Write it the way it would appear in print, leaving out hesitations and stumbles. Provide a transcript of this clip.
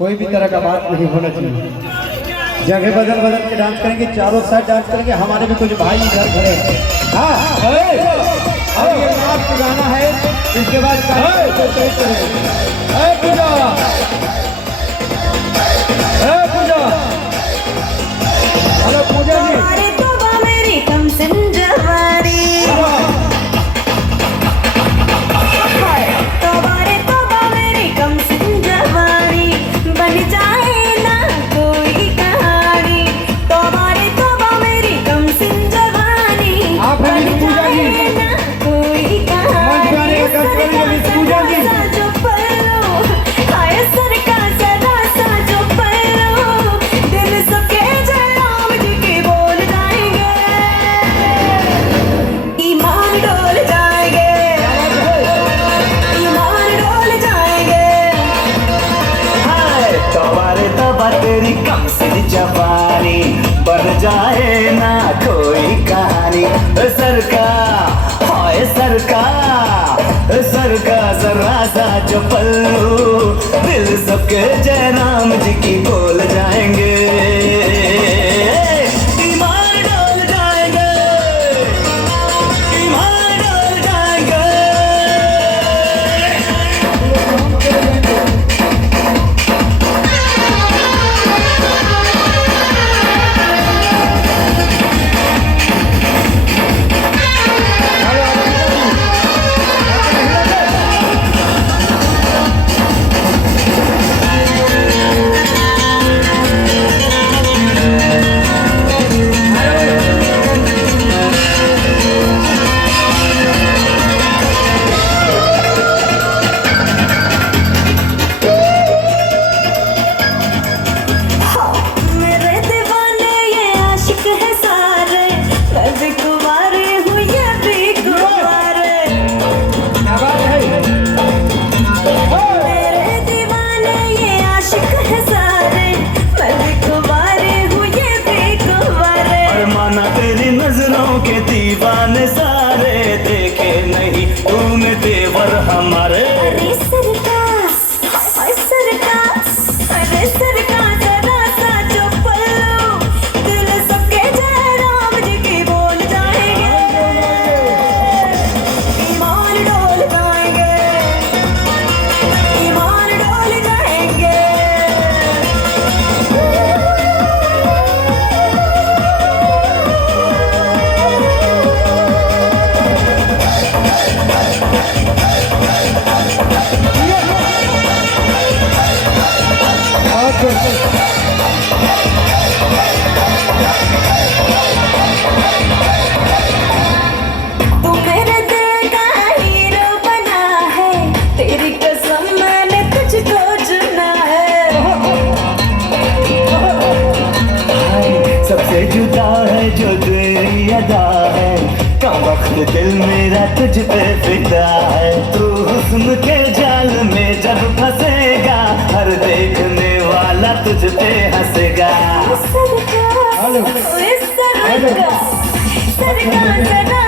कोई भी तरह का बात नहीं होना चाहिए। जगह बदल बदल के डांस करेंगे, चारों साइड डांस करेंगे। हमारे भी कुछ भाई इधर खड़े हैं। हाँ अब ये नाच गाना है, इसके बाद पूजा पूजा। हेलो पूजा जी। तेरी कम से जवानी बन जाए ना कोई कहानी। सरका हाय सरका जरा सा जो पल्लू, दिल सबके जयराम जी की बोल जाएंगे। नजरों के दीवाने सारे देखे नहीं तूने देवर हमारे। अरे सरका जरा सा जो पल्लू, दिल सबके जयराम जी की बोल जाएंगे। ईमान डोल जाएंगे, ईमान डोल जाएंगे। तू मेरे दिल का हीरो बना है, तेरी कसम मैंने तुझको चुना है। सबसे जुदा है जो तेरी अदा है, कम वक्त दिल मेरा तुझ पे फिदा है। तू हुस्न के जाल में जब फंसेगा, हर देखने वाला तुझ पे हंसेगा। सरका जरा